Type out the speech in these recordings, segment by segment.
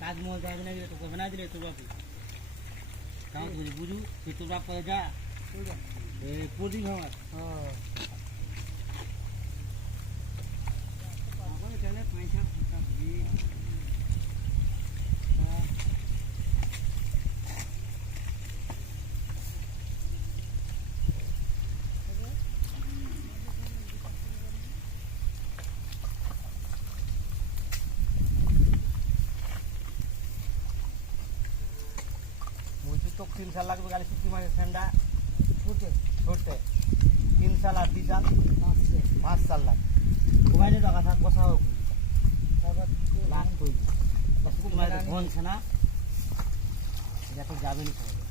ताजमहल जाए बना दिले तो बना दिले तो बापू गाँव तुझे बुझू फिर तो बाप जा पूरी भवन हाँ चले पैसा तो 3 साल লাগবে গালি শুকি মাছের ঠান্ডা ছোটে ছোটে 3 সাল আর 2 সাল 5 সাল লাগবে ঘুমাইলে টাকা থাক বসাও তারপর লাস্ট হই শুকি মাছের ঘন ছানা এটা তো যাবেন খাবে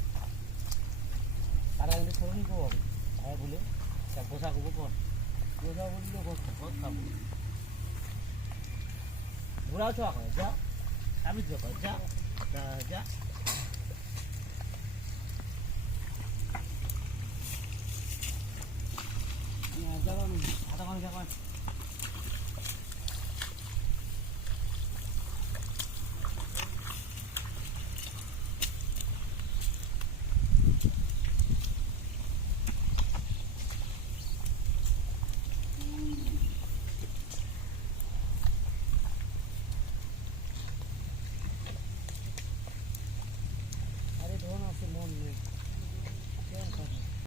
তারা কিন্তু সরনি কো হবে আয় বলে তা বসা কো কর বসা বললো কত খাবো ঘোরাও তো হয় যা আমি তো যা যা Jangan, ada kan jangan.